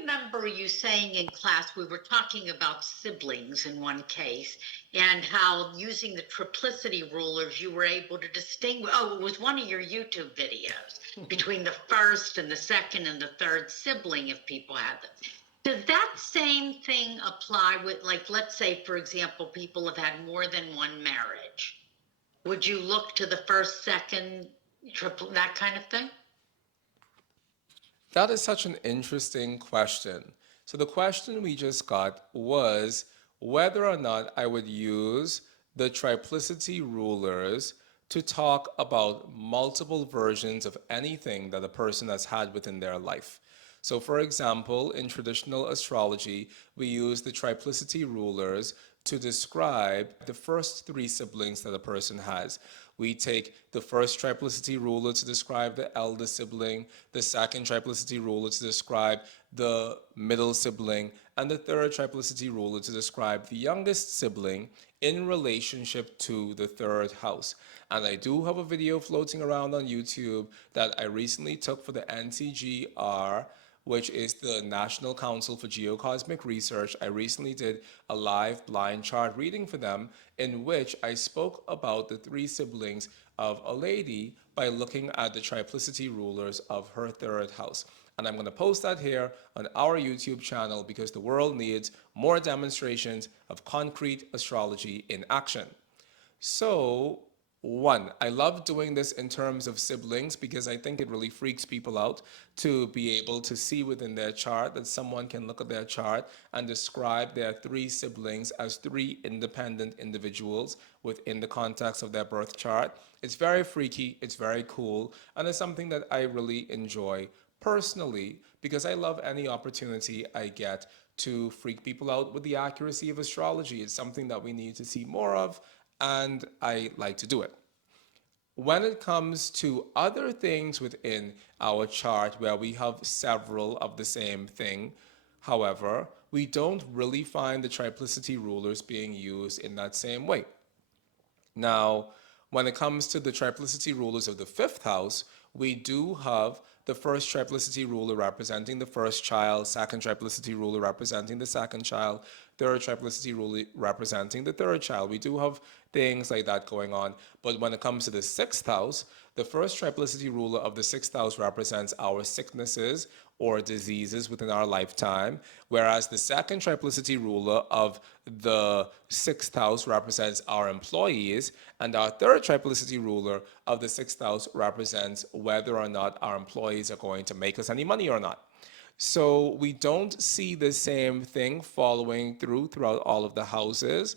remember you saying in class, we were talking about siblings in one case, and how using the triplicity rulers, you were able to distinguish, oh, it was one of your YouTube videos, between the first and the second and the third sibling, if people had them. Does that same thing apply with, like, let's say, for example, people have had more than one marriage? Would you look to the first, second, triple, that kind of thing? That is such an interesting question. So the question we just got was whether or not I would use the triplicity rulers to talk about multiple versions of anything that a person has had within their life. So, for example, in traditional astrology, we use the triplicity rulers to describe the first three siblings that a person has. We take the first triplicity ruler to describe the eldest sibling, the second triplicity ruler to describe the middle sibling, and the third triplicity ruler to describe the youngest sibling in relationship to the third house. And I do have a video floating around on YouTube that I recently took for the NCGR, which is the National Council for Geocosmic Research. I recently did a live blind chart reading for them in which I spoke about the three siblings of a lady by looking at the triplicity rulers of her third house. And I'm going to post that here on our YouTube channel because the world needs more demonstrations of concrete astrology in action. So, one, I love doing this in terms of siblings because I think it really freaks people out to be able to see within their chart that someone can look at their chart and describe their three siblings as three independent individuals within the context of their birth chart. It's very freaky, it's very cool, and it's something that I really enjoy personally because I love any opportunity I get to freak people out with the accuracy of astrology. It's something that we need to see more of, and I like to do it. When it comes to other things within our chart where we have several of the same thing, however, we don't really find the triplicity rulers being used in that same way. Now, when it comes to the triplicity rulers of the fifth house, we do have the first triplicity ruler representing the first child, second triplicity ruler representing the second child, third triplicity ruler representing the third child. We do have things like that going on. But when it comes to the sixth house, the first triplicity ruler of the sixth house represents our sicknesses or diseases within our lifetime, whereas the second triplicity ruler of the sixth house represents our employees, and our third triplicity ruler of the sixth house represents whether or not our employees are going to make us any money or not. So we don't see the same thing following throughout all of the houses.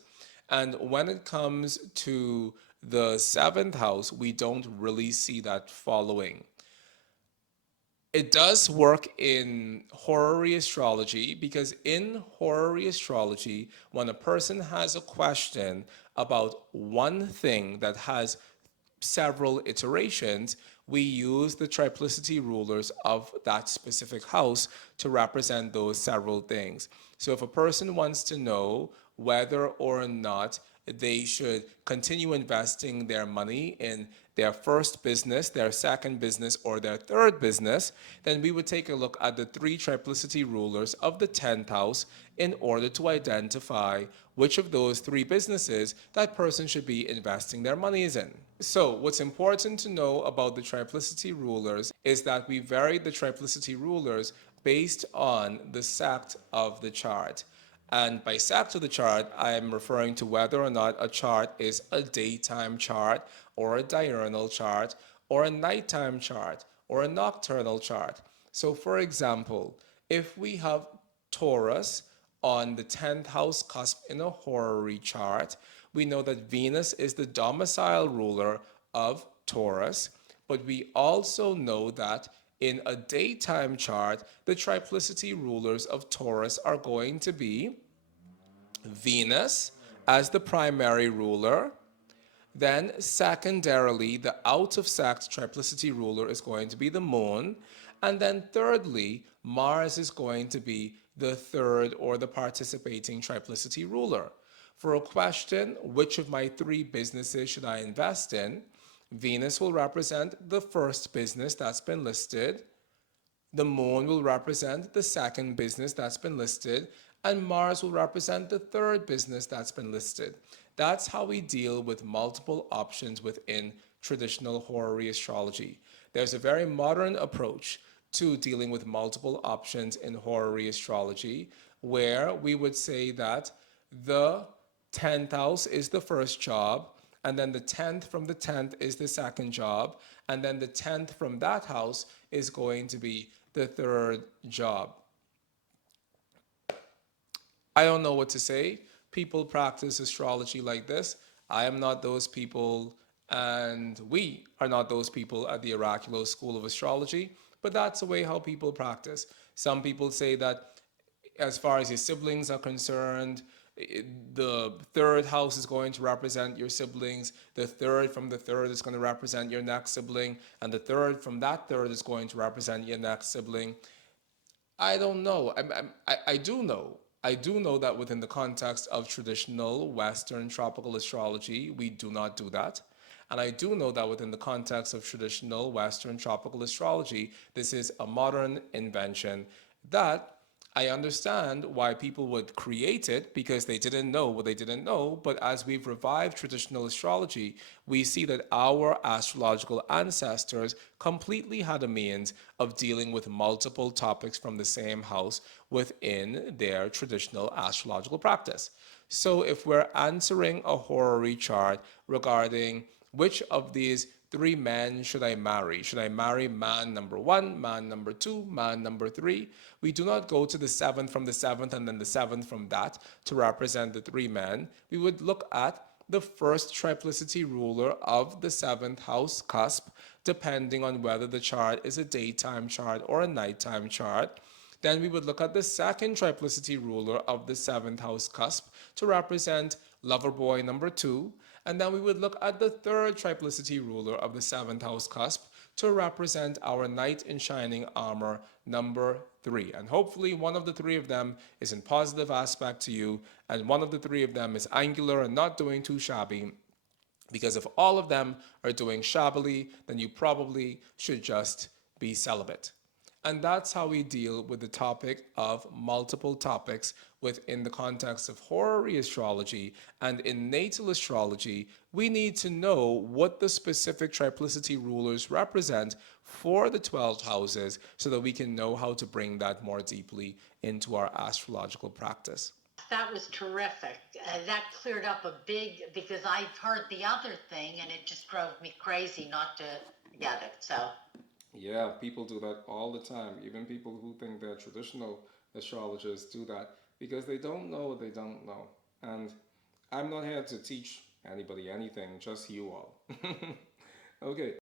And when it comes to the seventh house, we don't really see that following. It does work in horary astrology because in horary astrology, when a person has a question about one thing that has several iterations, we use the triplicity rulers of that specific house to represent those several things. So if a person wants to know whether or not they should continue investing their money in their first business, their second business, or their third business, then we would take a look at the three triplicity rulers of the 10th house in order to identify which of those three businesses that person should be investing their monies in. So, what's important to know about the triplicity rulers is that we vary the triplicity rulers based on the sect of the chart. And by sect of the chart, I am referring to whether or not a chart is a daytime chart, or a diurnal chart, or a nighttime chart, or a nocturnal chart. So, for example, if we have Taurus on the 10th house cusp in a horary chart, we know that Venus is the domicile ruler of Taurus, but we also know that in a daytime chart, the triplicity rulers of Taurus are going to be Venus as the primary ruler. Then, secondarily, the out of sect triplicity ruler is going to be the moon. And then, thirdly, Mars is going to be the third or the participating triplicity ruler. For a question, which of my three businesses should I invest in? Venus will represent the first business that's been listed. The moon will represent the second business that's been listed, and Mars will represent the third business that's been listed. That's how we deal with multiple options within traditional horary astrology. There's a very modern approach to dealing with multiple options in horary astrology, where we would say that the 10th house is the first job, and then the 10th from the 10th is the second job, and then the 10th from that house is going to be the third job. I don't know what to say. People practice astrology like this. I am not those people, and we are not those people at the Oraculos School of Astrology, but that's the way how people practice. Some people say that as far as your siblings are concerned, the third house is going to represent your siblings. The third from the third is going to represent your next sibling. And the third from that third is going to represent your next sibling. I don't know. I do know. I do know that within the context of traditional Western tropical astrology, we do not do that. And I do know that within the context of traditional Western tropical astrology, this is a modern invention that I understand why people would create it because they didn't know what they didn't know. But as we've revived traditional astrology, we see that our astrological ancestors completely had a means of dealing with multiple topics from the same house within their traditional astrological practice. So if we're answering a horary chart regarding which of these three men should I marry? Should I marry man number one, man number two, man number three? We do not go to the seventh from the seventh and then the seventh from that to represent the three men. We would look at the first triplicity ruler of the seventh house cusp, depending on whether the chart is a daytime chart or a nighttime chart. Then we would look at the second triplicity ruler of the seventh house cusp to represent lover boy number two. And then we would look at the third triplicity ruler of the seventh house cusp to represent our knight in shining armor number three. And hopefully one of the three of them is in positive aspect to you, and one of the three of them is angular and not doing too shabby. Because if all of them are doing shabbily, then you probably should just be celibate. And that's how we deal with the topic of multiple topics within the context of horary astrology. And in natal astrology, we need to know what the specific triplicity rulers represent for the 12 houses so that we can know how to bring that more deeply into our astrological practice. That was terrific. That cleared up a big, because I've heard the other thing and it just drove me crazy not to get it. So, Yeah, people do that all the time. Even people who think they're traditional astrologers do that because they don't know what they don't know. And I'm not here to teach anybody anything, just you all. Okay.